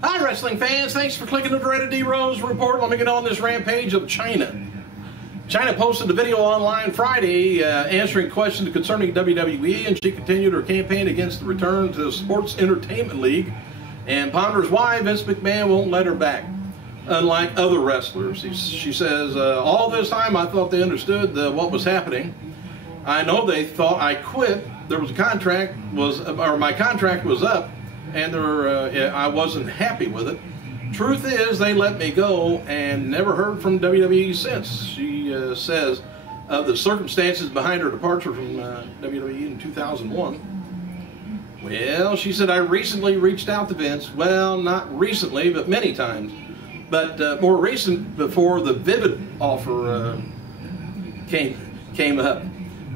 Hi, wrestling fans. Thanks for clicking the Dreaded D Rose report. Let me get on this rampage of Chyna. Chyna posted a video online Friday answering questions concerning WWE, and she continued her campaign against the return to the Sports Entertainment League and ponders why Vince McMahon won't let her back. Unlike other wrestlers, she says, all this time I thought they understood what was happening. I know they thought I quit. There was a contract, my contract was up, and I wasn't happy with it. Truth is, they let me go and never heard from WWE since. She says of the circumstances behind her departure from WWE in 2001. Well, she said, I recently reached out to Vince. Well, not recently, but many times. But more recent, before the Vivid offer came up,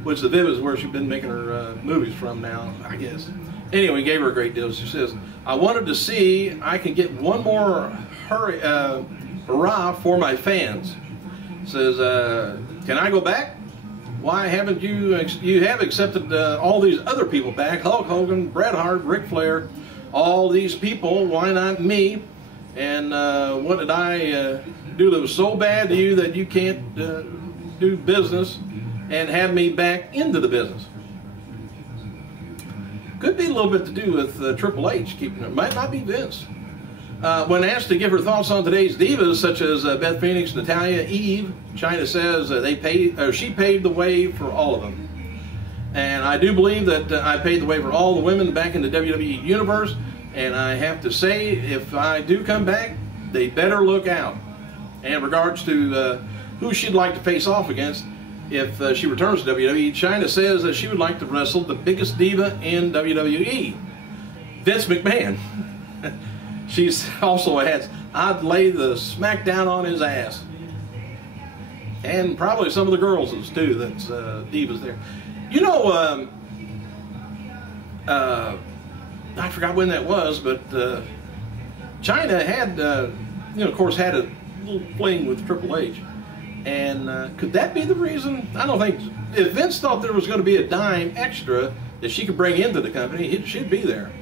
which the Vivid is where she's been making her movies from now, I guess. Anyway, gave her a great deal. She says, I wanted to see I can get one more hurrah for my fans. Says, can I go back? Why haven't you have accepted all these other people back? Hulk Hogan, Bret Hart, Ric Flair, all these people. Why not me? And what did I do that was so bad to you that you can't do business and have me back into the business? Could be a little bit to do with Triple H keeping it. Might not be Vince. When asked to give her thoughts on today's divas, such as Beth Phoenix, Natalya, Eve, Chyna says she paved the way for all of them. And I do believe that I paved the way for all the women back in the WWE Universe. And I have to say, if I do come back, they better look out. And in regards to who she'd like to face off against, if she returns to WWE, Chyna says that she would like to wrestle the biggest diva in WWE, Vince McMahon. She's also adds, I'd lay the smackdown on his ass. And probably some of the girls too, that's divas there. You know, I forgot when that was, but Chyna had, of course, had a little fling with Triple H. And could that be the reason? I don't think, if Vince thought there was going to be a dime extra that she could bring into the company, she'd be there.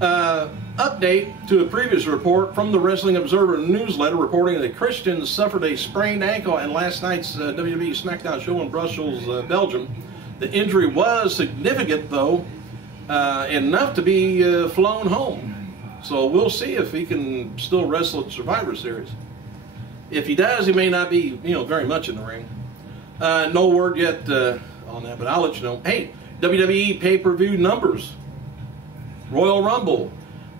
Update to a previous report from the Wrestling Observer newsletter reporting that Christians suffered a sprained ankle in last night's WWE SmackDown show in Brussels, Belgium. The injury was significant, though, enough to be flown home. So we'll see if he can still wrestle at Survivor Series. If he does, he may not be, very much in the ring. No word yet on that, but I'll let you know. Hey, WWE pay-per-view numbers. Royal Rumble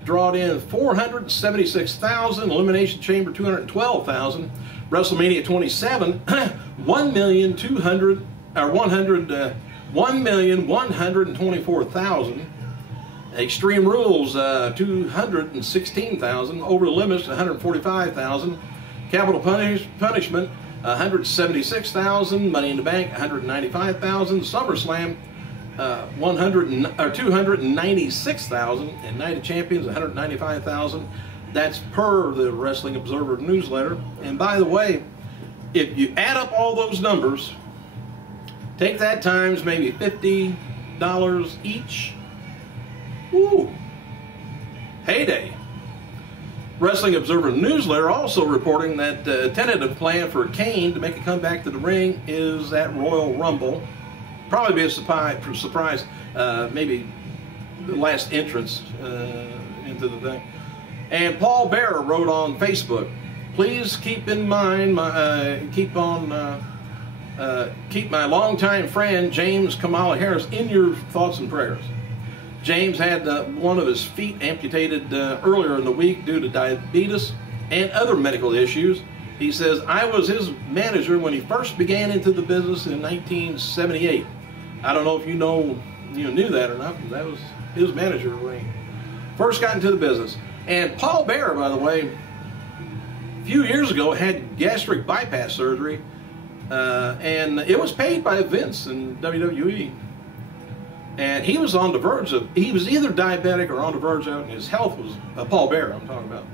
drawed in 476,000, Elimination Chamber 212,000, WrestleMania 27 1,124,000. Extreme Rules 216,000, Over the Limits 145,000. Capital Punishment, 176,000. Money in the Bank, 195,000. SummerSlam, 296,000. And Night of Champions, 195,000. That's per the Wrestling Observer newsletter. And by the way, if you add up all those numbers, take that times maybe $50 each. Woo! Heyday. Wrestling Observer newsletter also reporting that the tentative plan for Kane to make a comeback to the ring is at Royal Rumble. Probably be a surprise, maybe the last entrance into the thing. And Paul Bearer wrote on Facebook, please keep in mind, keep my longtime friend James Kamala Harris in your thoughts and prayers. James had one of his feet amputated earlier in the week due to diabetes and other medical issues. He says, I was his manager when he first began into the business in 1978. I don't know if you knew that or not, but that was his manager when he first got into the business. And Paul Bearer, by the way, a few years ago had gastric bypass surgery, and it was paid by Vince and WWE. And he was on the verge of, he was either diabetic or on the verge of, and his health was, Paul Bearer I'm talking about,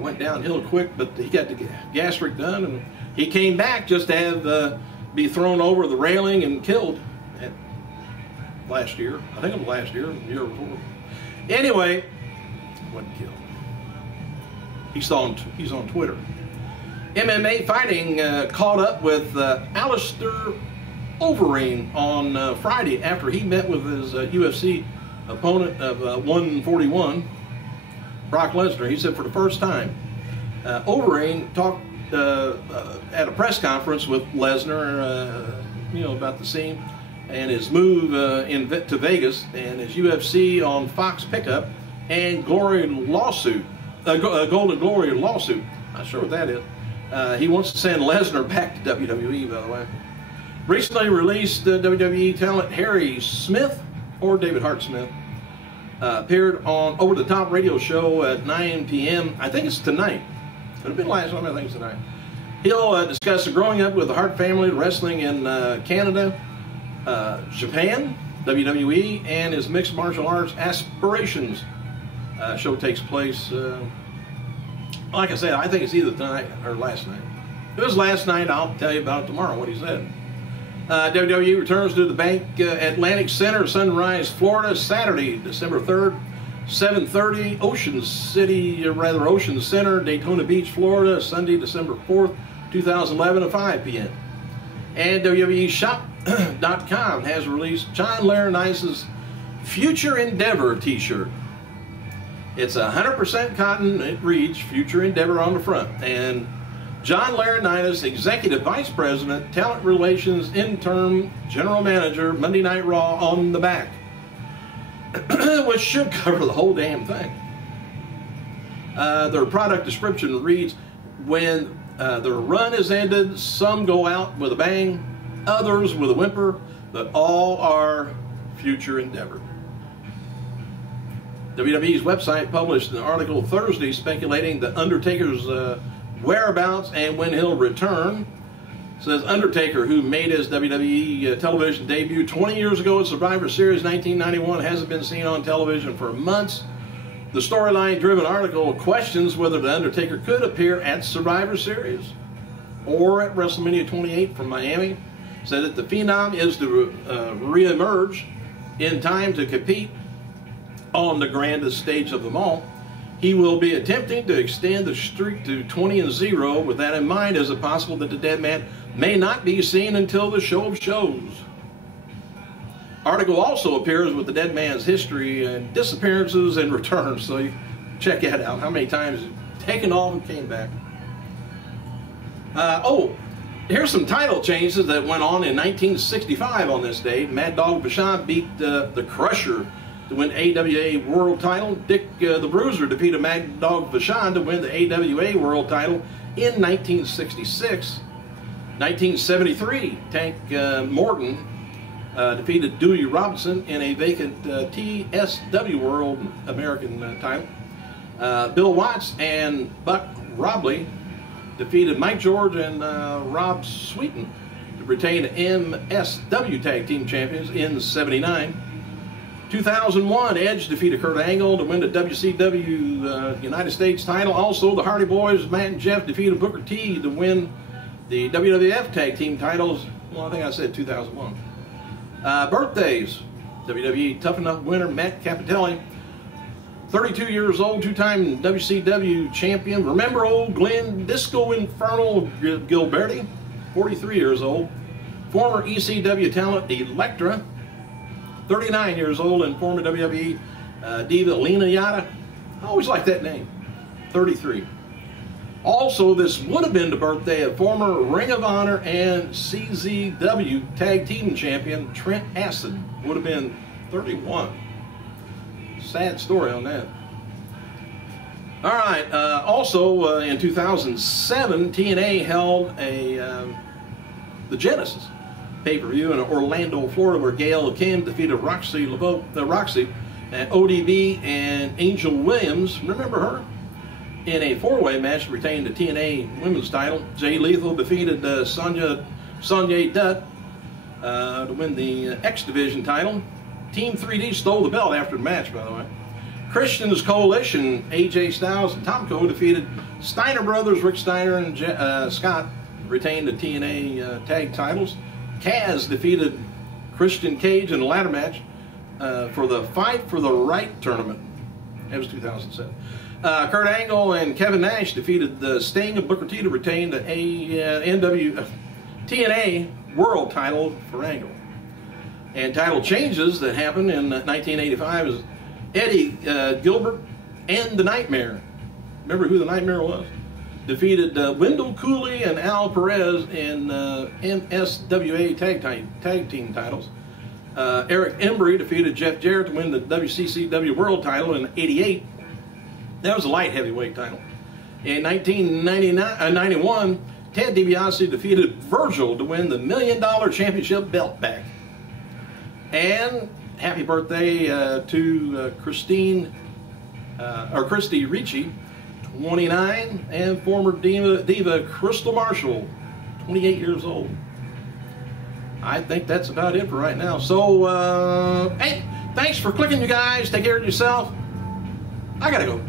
went downhill quick, but he got the gastric done, and he came back just to have, be thrown over the railing and killed last year. I think it was last year, the year before. Anyway, wasn't killed. He's on Twitter. MMA fighting caught up with Alistair Overeem on Friday after he met with his UFC opponent of 141, Brock Lesnar. He said for the first time, Overeem talked at a press conference with Lesnar, about the scene and his move to Vegas and his UFC on Fox pickup and Golden Glory lawsuit. Not sure what that is. He wants to send Lesnar back to WWE, by the way. Recently released WWE talent Harry Smith, or David Hart Smith, appeared on Over the Top radio show at 9 p.m. I think it's tonight. Could have been last time, I think it's tonight. He'll discuss growing up with the Hart family, wrestling in Canada, Japan, WWE, and his mixed martial arts aspirations. Show takes place, like I said, I think it's either tonight or last night. If it was last night, I'll tell you about it tomorrow, what he said. WWE returns to the Bank Atlantic Center, Sunrise, Florida, Saturday, December 3rd, 7:30, Ocean Center, Daytona Beach, Florida, Sunday, December 4th, 2011 at 5 p.m. And WWE Shop.com has released John Laurinaitis' Future Endeavor t-shirt. It's 100% cotton. It reads Future Endeavor on the front. And John Laurinaitis, Executive Vice President, Talent Relations, Interim General Manager, Monday Night Raw on the back. Which should cover the whole damn thing. Their product description reads, when their run is ended, some go out with a bang, others with a whimper, but all are future endeavor. WWE's website published an article Thursday speculating the Undertaker's whereabouts and when he'll return. It says Undertaker, who made his WWE television debut 20 years ago at Survivor Series 1991, hasn't been seen on television for months. The storyline-driven article questions whether the Undertaker could appear at Survivor Series or at WrestleMania 28 from Miami. Said that the Phenom is to re-emerge in time to compete on the grandest stage of them all. He will be attempting to extend the streak to 20-0. With that in mind, is it possible that the dead man may not be seen until the show of shows? Article also appears with the dead man's history and disappearances and returns, so you check that out. How many times he's taken off and came back. Here's some title changes that went on in 1965 on this date. Mad Dog Vachon beat the Crusher to win AWA World Title. Dick the Bruiser defeated Mad Dog Vachon to win the AWA World Title in 1966. 1973, Tank Morton defeated Dewey Robinson in a vacant TSW World American title. Bill Watts and Buck Robley defeated Mike George and Rob Sweeten to retain MSW Tag Team Champions in '79. 2001, Edge defeated Kurt Angle to win the WCW United States title. Also, the Hardy Boys, Matt and Jeff, defeated Booker T to win the WWF Tag Team titles. Well, I think I said 2001. Birthdays, WWE Tough Enough winner Matt Capitelli, 32 years old, two-time WCW champion. Remember old Glenn Disco Inferno Gilberti, 43 years old. Former ECW talent Electra, 39 years old, and former WWE diva Lena Yada. I always like that name, 33. Also, this would have been the birthday of former Ring of Honor and CZW Tag Team Champion Trent Acid. Would have been 31. Sad story on that. All right. Also, in 2007, TNA held the Genesis pay-per-view in Orlando, Florida, where Gail Kim defeated Roxy and ODB and Angel Williams. Remember her? In a four-way match to retain the TNA Women's title. Jay Lethal defeated Sonya Dutt to win the X Division title. Team 3D stole the belt after the match, by the way. Christians Coalition, AJ Styles and Tomko defeated Steiner Brothers, Rick Steiner and Scott, retained the TNA tag titles. Kaz defeated Christian Cage in a ladder match for the Fight for the Right tournament. That was 2007. Kurt Angle and Kevin Nash defeated the Sting and Booker T to retain the TNA World title for Angle. And title changes that happened in 1985 is Eddie Gilbert and the Nightmare. Remember who the Nightmare was? Defeated Wendell Cooley and Al Perez in NSWA tag team titles. Eric Embry defeated Jeff Jarrett to win the WCCW World title in '88. That was a light heavyweight title. In 1991, Ted DiBiase defeated Virgil to win the $1 Million Championship belt back. And happy birthday to Christy Ricci, 29, and former diva Crystal Marshall, 28 years old. I think that's about it for right now. So, hey, thanks for clicking, you guys. Take care of yourself. I gotta go.